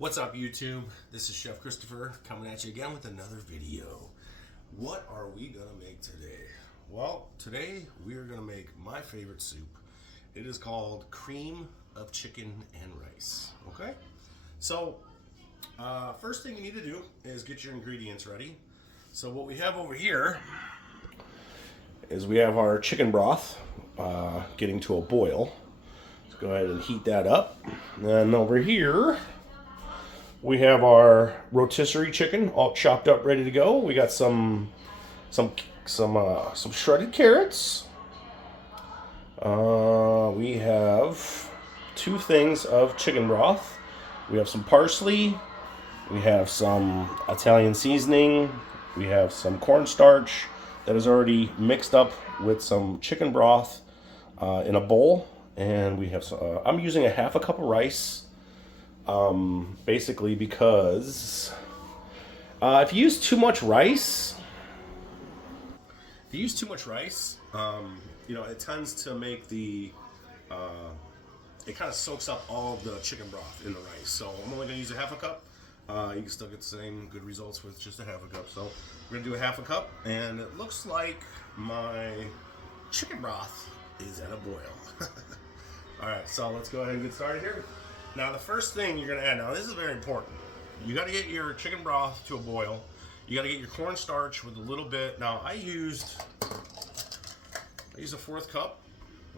What's up, YouTube? This is Chef Christopher coming at you again with another video. What are we gonna make today? Well, today we are gonna make my favorite soup. It is called cream of chicken and rice. Okay? So, first thing you need to do is get your ingredients ready. So what we have over here is we have our chicken broth getting to a boil. Let's go ahead and heat that up. And over here, we have our rotisserie chicken all chopped up, ready to go. We got some shredded carrots. We have 2 things of chicken broth. We have some parsley. We have some Italian seasoning. We have some cornstarch that is already mixed up with some chicken broth in a bowl. And we have I'm using a half a cup of rice. Basically because if you use too much rice, you know, it tends to make the it kind of soaks up all of the chicken broth in the rice. So I'm only gonna use a half a cup. You can still get the same good results with just a half a cup. So we're gonna do a half a cup, and it looks like my chicken broth is at a boil. All right, so let's go ahead and get started here. Now, the first thing you're going to add, now this is very important. You got to get your chicken broth to a boil. You got to get your cornstarch with a little bit. Now, I used a 1/4 cup.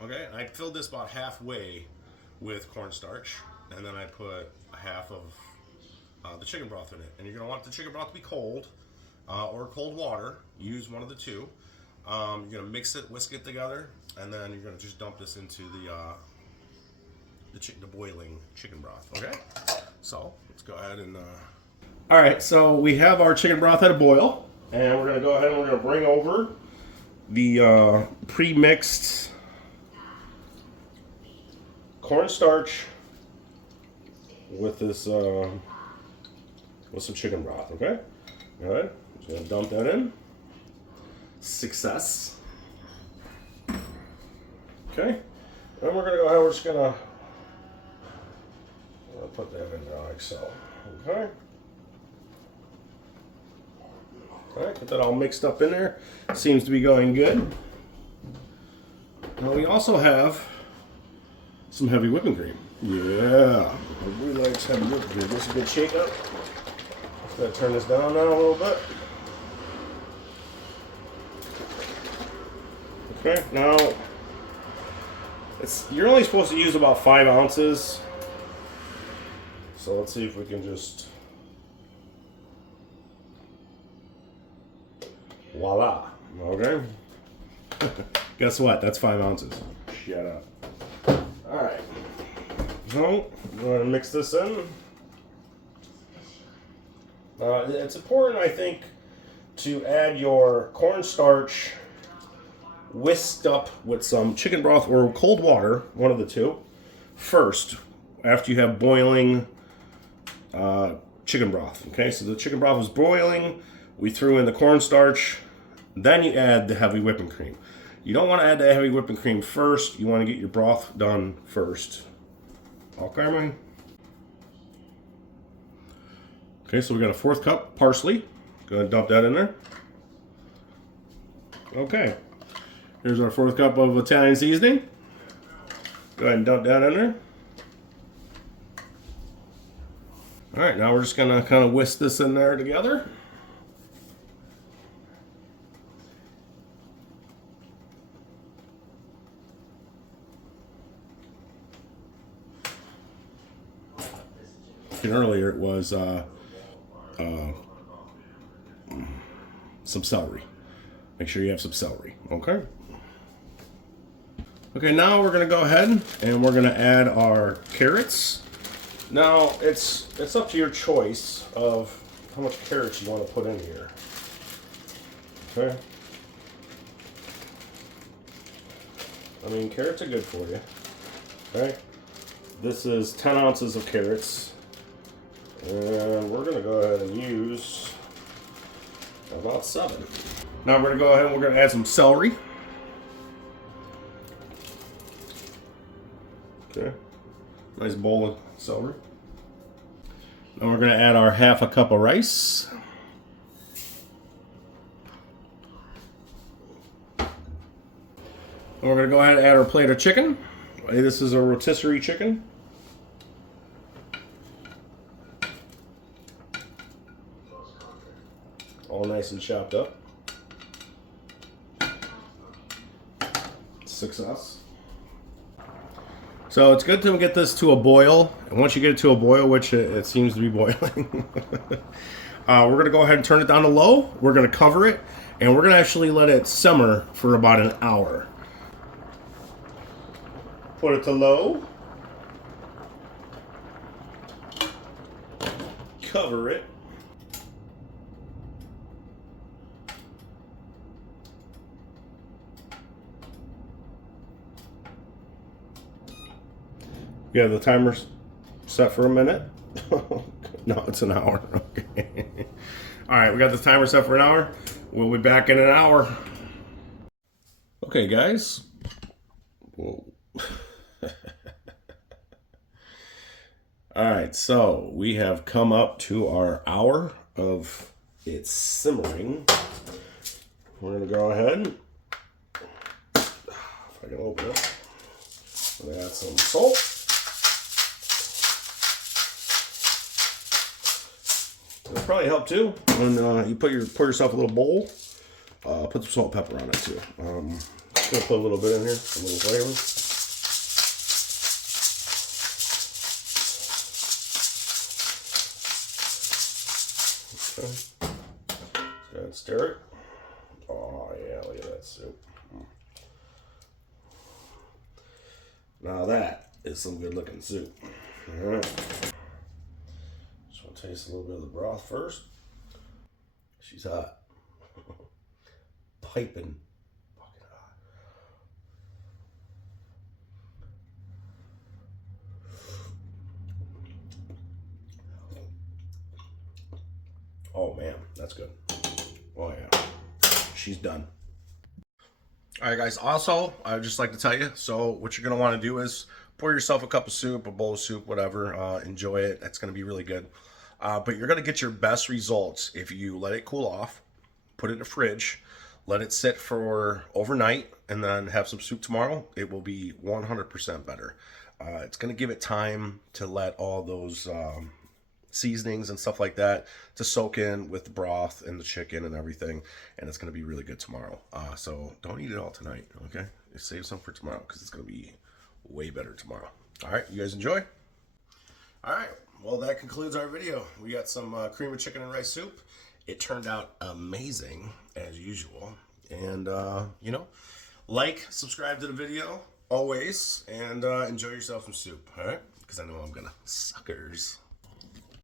Okay, and I filled this about halfway with cornstarch, and then I put a half of the chicken broth in it. And you're going to want the chicken broth to be cold or cold water. Use one of the two. You're going to mix it, whisk it together, and then you're going to just dump this into the boiling chicken broth. Okay, so let's go ahead and all right, so we have our chicken broth at a boil, and we're gonna go ahead and we're gonna bring over the pre-mixed cornstarch with this with some chicken broth. Okay, all right, just gonna dump that in. Success. Okay, and we're gonna go ahead, we're just gonna put that in there like so. Okay. Alright, get that all mixed up in there. Seems to be going good. Now we also have some heavy whipping cream. Yeah. Everybody likes heavy whipping cream. This is a good shake up. Gotta turn this down now a little bit. Okay, now you're only supposed to use about 5 ounces. So let's see if we can just, voila, okay? Guess what, that's 5 ounces. Shut up. All right, so I'm gonna mix this in. It's important, I think, to add your cornstarch whisked up with some chicken broth or cold water, one of the two, first, after you have boiling chicken broth. Okay, so the chicken broth was boiling, we threw in the cornstarch, then you add the heavy whipping cream. You don't want to add the heavy whipping cream first, you want to get your broth done first. Okay, man? Okay, so we got a 1/4 cup parsley. Go ahead and dump that in there. Okay, here's our 1/4 cup of Italian seasoning. Go ahead and dump that in there. All right, now we're just gonna kind of whisk this in there together. And earlier it was some celery. Make sure you have some celery, okay? Okay, now we're gonna go ahead and we're gonna add our carrots. Now, it's up to your choice of how much carrots you want to put in here. Okay? I mean, carrots are good for you. Okay? This is 10 ounces of carrots. And we're going to go ahead and use about 7. Now we're going to go ahead and we're going to add some celery. Okay. Nice bowl of celery. And we're going to add our half a cup of rice. And we're going to go ahead and add our plate of chicken. This is a rotisserie chicken. All nice and chopped up. Success. So it's good to get this to a boil. And once you get it to a boil, which it seems to be boiling, we're going to go ahead and turn it down to low. We're going to cover it, and we're going to actually let it simmer for about an hour. Put it to low. Cover it. You have the timer set for a minute? No, it's an hour. Okay. All right, we got the timer set for an hour. We'll be back in an hour. Okay, guys. Whoa. All right, so we have come up to our hour of it simmering. We're going to go ahead. If I can open it. I'm going to add some salt. It'll probably help too when you pour yourself a little bowl. Put some salt and pepper on it too. Just gonna put a little bit in here, a little flavor. Okay. Go ahead and stir it. Oh yeah, look at that soup. Now that is some good looking soup. All right. Taste a little bit of the broth first. She's hot. Piping. Fucking hot. Oh man, that's good. Oh yeah. She's done. All right, guys. Also, I'd just like to tell you, so what you're going to want to do is pour yourself a cup of soup, a bowl of soup, whatever. Enjoy it. That's going to be really good. But you're going to get your best results if you let it cool off, put it in the fridge, let it sit for overnight, and then have some soup tomorrow. It will be 100% better. It's going to give it time to let all those seasonings and stuff like that to soak in with the broth and the chicken and everything, and it's going to be really good tomorrow. So don't eat it all tonight, okay? Save some for tomorrow because it's going to be way better tomorrow. All right, you guys enjoy? All right. Well, that concludes our video. We got some cream of chicken and rice soup. It turned out amazing, as usual. And, like, subscribe to the video, always, and enjoy yourself some soup, all right? Because I know I'm going to. Suckers.